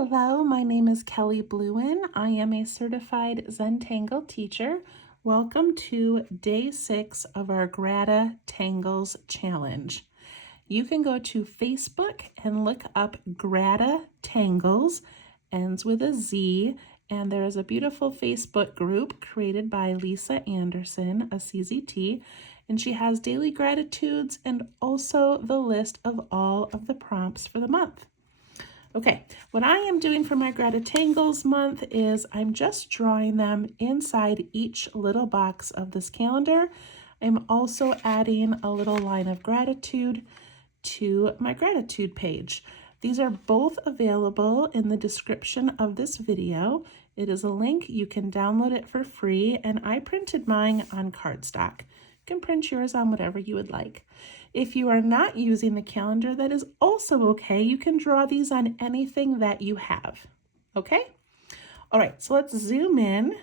Hello, my name is Kelly Bluin. I am a certified Zentangle teacher. Welcome to day 6 of our GratitangleZ challenge. You can go to Facebook and look up GratitangleZ, ends with a Z, and there is a beautiful Facebook group created by Lisa Anderson, a CZT, and she has daily gratitudes and also the list of all of the prompts for the month. Okay, what I am doing for my GratitangleZ month is I'm just drawing them inside each little box of this calendar. I'm also adding a little line of gratitude to my gratitude page. These are both available in the description of this video. It is a link, you can download it for free, and I printed mine on cardstock. You can print yours on whatever you would like. If you are not using the calendar, that is also okay. You can draw these on anything that you have, okay? All right, so let's zoom in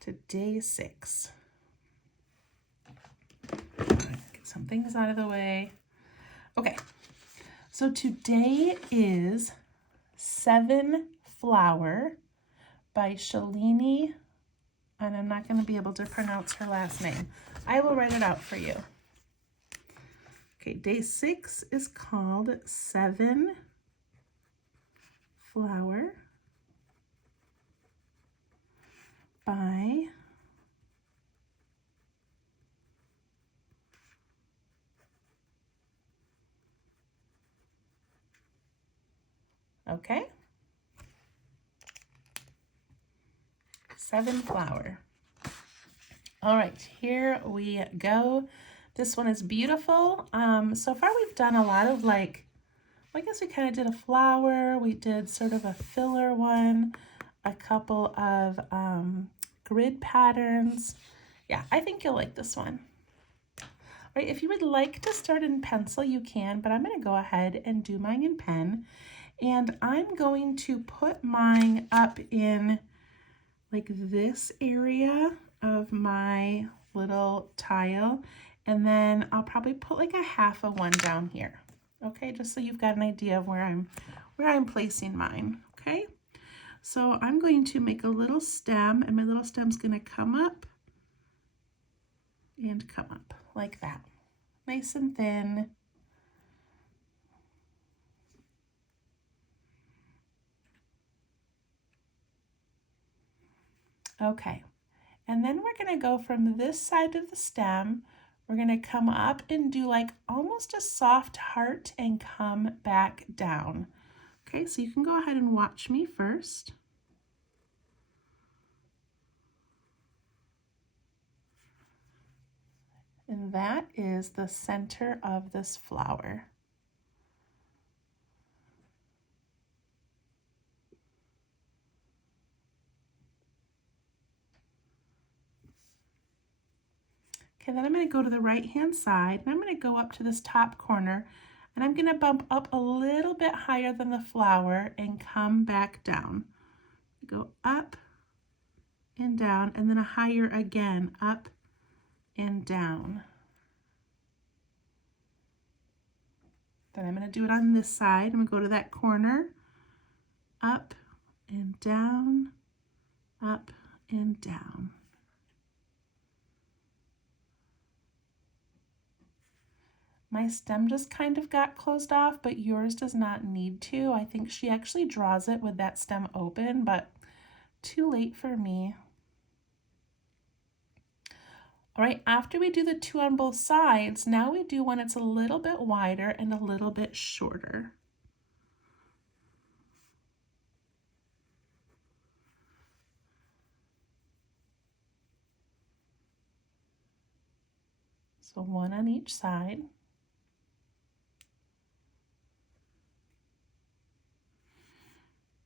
to day 6. All right, get some things out of the way. Okay, so today is 7 Flower by Shalini, and I'm not going to be able to pronounce her last name. I will write it out for you. Okay, day 6 is called 7 Flower by okay, 7 Flower. All right, here we go. This one is beautiful. So far we've done a lot of I guess we kind of did a flower. We did sort of a filler one, a couple of grid patterns. Yeah, I think you'll like this one. All right, if you would like to start in pencil, you can, but I'm going to go ahead and do mine in pen. And I'm going to put mine up in like this area of my little tile, and then I'll probably put like a half of one down here. Okay, just so you've got an idea of where I'm placing mine. Okay, so I'm going to make a little stem, and my little stem's going to come up and come up like that, nice and thin. Okay, and then we're going to go from this side of the stem. We're going to come up and do like almost a soft heart and come back down. Okay, so you can go ahead and watch me first. And that is the center of this flower. Okay, then I'm going to go to the right-hand side, and I'm going to go up to this top corner, and I'm going to bump up a little bit higher than the flower and come back down. Go up and down, and then a higher again, up and down. Then I'm going to do it on this side. I'm going to go to that corner, up and down, up and down. My stem just kind of got closed off, but yours does not need to. I think she actually draws it with that stem open, but too late for me. All right, after we do the 2 on both sides, now we do one that's a little bit wider and a little bit shorter. So 1 on each side.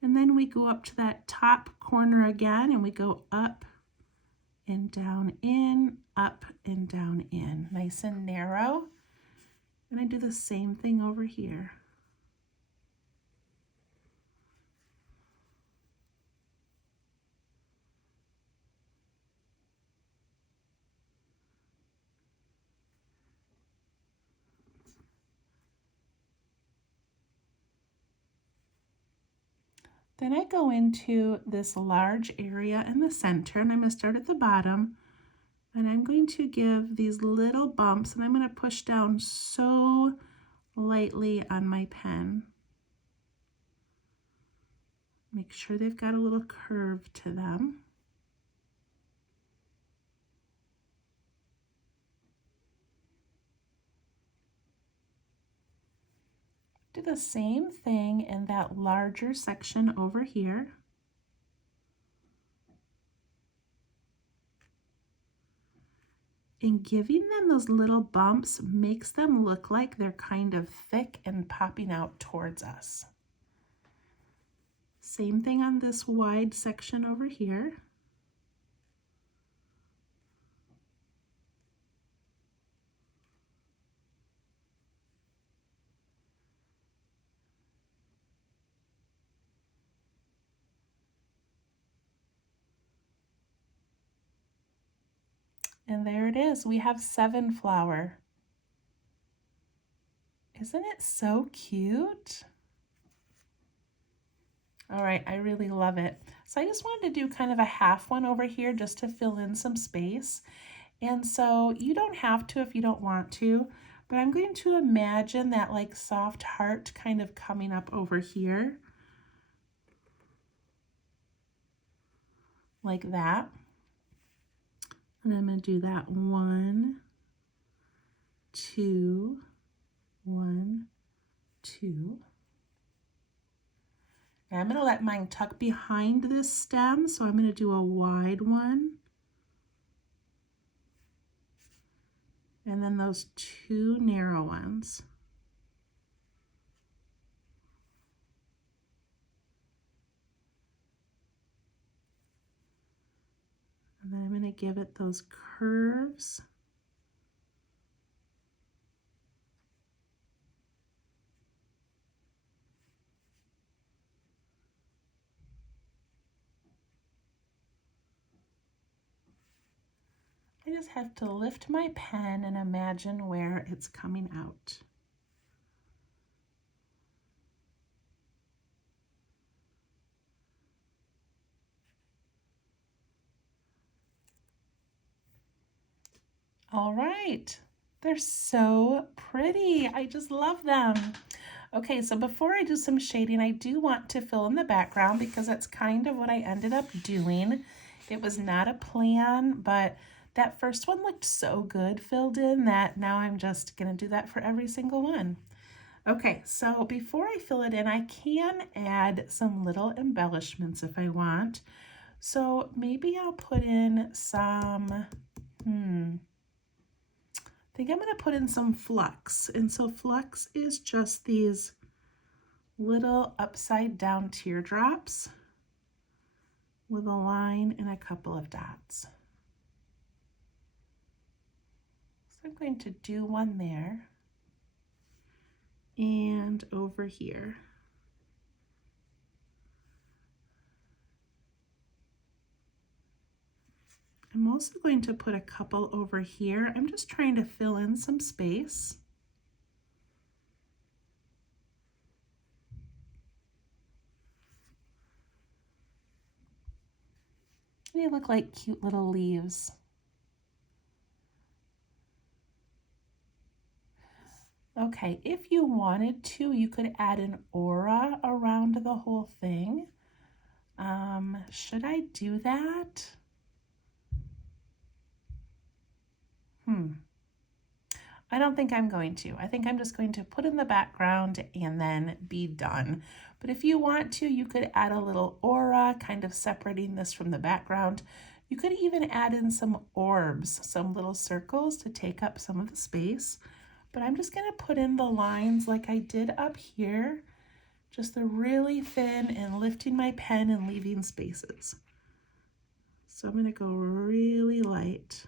And then we go up to that top corner again, and we go up and down in, up and down in, nice and narrow. And I do the same thing over here. Then I go into this large area in the center, and I'm going to start at the bottom, and I'm going to give these little bumps, and I'm going to push down so lightly on my pen. Make sure they've got a little curve to them. Do the same thing in that larger section over here. And giving them those little bumps makes them look like they're kind of thick and popping out towards us. Same thing on this wide section over here. And there it is. We have 7 flower. Isn't it so cute? All right, I really love it. So I just wanted to do kind of a half one over here just to fill in some space. And so you don't have to if you don't want to, but I'm going to imagine that like soft heart kind of coming up over here. Like that. And I'm going to do that 1, 2, 1, 2. And I'm going to let mine tuck behind this stem, so I'm going to do a wide one. And then those 2 narrow ones. And then I'm going to give it those curves. I just have to lift my pen and imagine where it's coming out. All right, they're so pretty. I just love them. Okay, so before I do some shading, I do want to fill in the background because that's kind of what I ended up doing. It was not a plan, but that first one looked so good filled in that now I'm just gonna do that for every single one. Okay, so before I fill it in, I can add some little embellishments if I want. So maybe I'll put in some, I think I'm gonna put in some flux. And so flux is just these little upside down teardrops with a line and a couple of dots. So I'm going to do one there and over here. I'm also going to put a couple over here. I'm just trying to fill in some space. They look like cute little leaves. Okay, if you wanted to, you could add an aura around the whole thing. Should I do that? I don't think I'm going to. I think I'm just going to put in the background and then be done. But if you want to, you could add a little aura, kind of separating this from the background. You could even add in some orbs, some little circles to take up some of the space. But I'm just going to put in the lines like I did up here, just the really thin and lifting my pen and leaving spaces. So I'm going to go really light.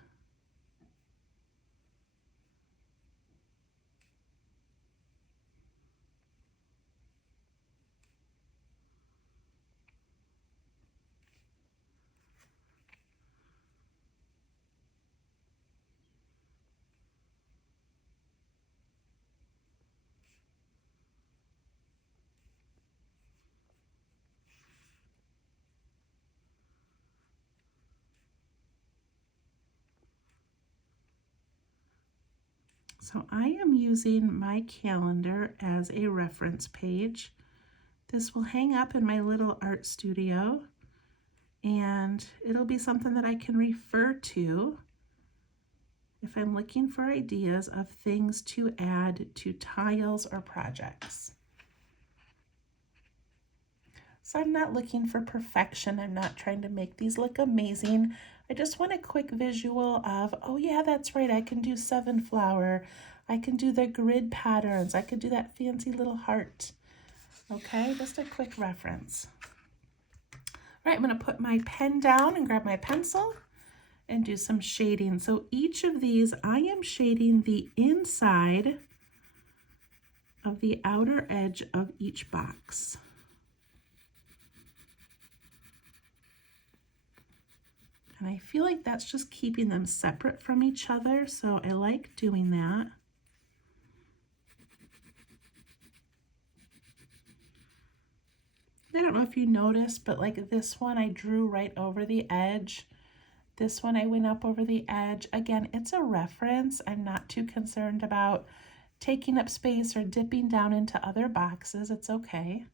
So I am using my calendar as a reference page. This will hang up in my little art studio, and it'll be something that I can refer to if I'm looking for ideas of things to add to tiles or projects. So I'm not looking for perfection. I'm not trying to make these look amazing. I just want a quick visual of, oh yeah, that's right, I can do 7-flower. I can do the grid patterns. I could do that fancy little heart. Okay, just a quick reference. All right, I'm going to put my pen down and grab my pencil and do some shading. So each of these, I am shading the inside of the outer edge of each box. And I feel like that's just keeping them separate from each other, so I like doing that. I don't know if you noticed, but like this one I drew right over the edge. This one I went up over the edge. Again, it's a reference. I'm not too concerned about taking up space or dipping down into other boxes. It's okay.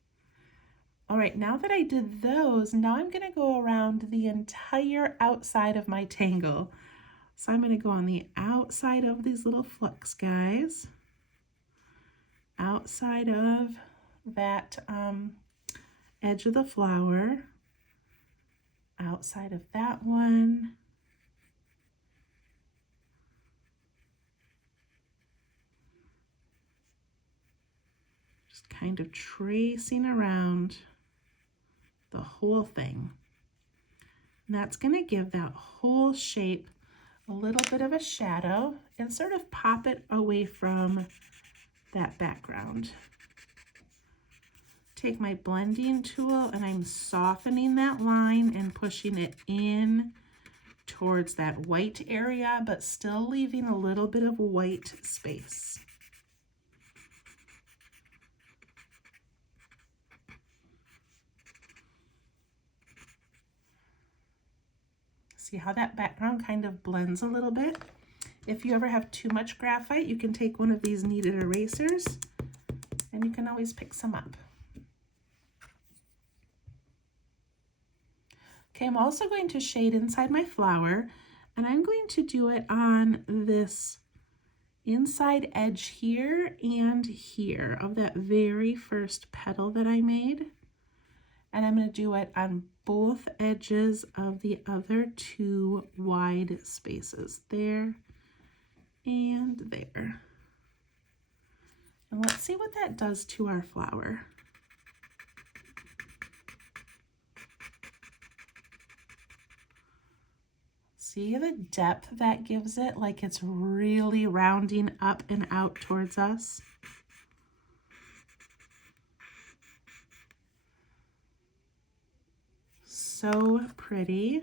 All right, now that I did those, now I'm going to go around the entire outside of my tangle. So I'm going to go on the outside of these little flux guys, outside of that edge of the flower, outside of that one, just kind of tracing around the whole thing. And that's going to give that whole shape a little bit of a shadow and sort of pop it away from that background. Take my blending tool and I'm softening that line and pushing it in towards that white area, but still leaving a little bit of white space. See how that background kind of blends a little bit? If you ever have too much graphite, you can take one of these kneaded erasers and you can always pick some up. Okay, I'm also going to shade inside my flower, and I'm going to do it on this inside edge here and here of that very first petal that I made. And I'm going to do it on both edges of the other two wide spaces, there and there. And let's see what that does to our flower. See the depth that gives it, like it's really rounding up and out towards us. So pretty.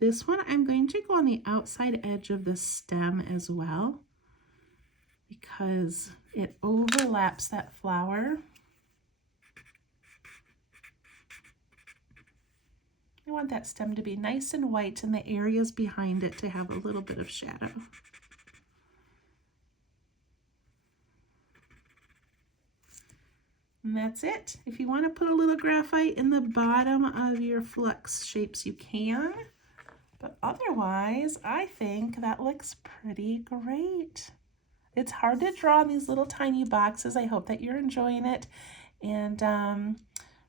This one I'm going to go on the outside edge of the stem as well because it overlaps that flower. I want that stem to be nice and white and the areas behind it to have a little bit of shadow. And that's it. If you want to put a little graphite in the bottom of your flux shapes, you can. But otherwise, I think that looks pretty great. It's hard to draw in these little tiny boxes. I hope that you're enjoying it. And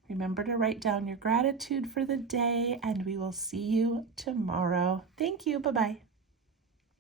remember to write down your gratitude for the day, and we will see you tomorrow. Thank you. Bye-bye.